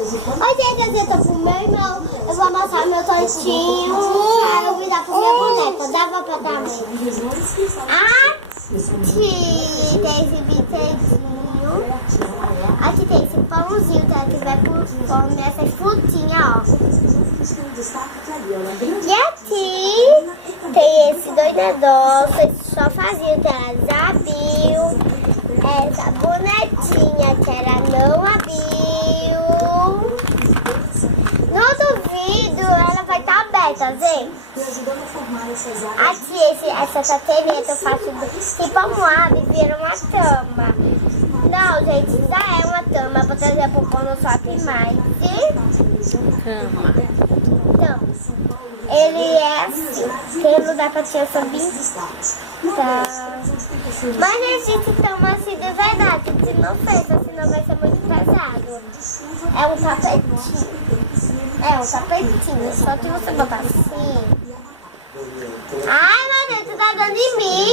Oi, gente, eu tô pro meu irmão. Eu vou mostrar meu tontinho. Aí eu vou dar pro meu boneco. Dava pra dar mesmo. Aqui tem esse brinquedinho. Aqui tem esse pãozinho que ela tiver por fome. Essas frutinhas, ó. E aqui tem esse dois negócios. Esse sofazinho que ela já viu. Essa bonequinha que ela não abriu. No outro vídeo ela vai estar aberta, vê? Aqui essa cadeira que eu faço tipo almofada e vira uma cama. Não, gente, isso já é uma cama pra trazer pro pão no só tem mais. Cama. Então, ele é assim. Tem lugar pra tirar essa tá. Mas a gente toma assim de verdade, se não fecha, senão vai ser muito pesado. É um tapetinho. Só que você botar assim. Ai, meu Deus, tu tá dando em mim.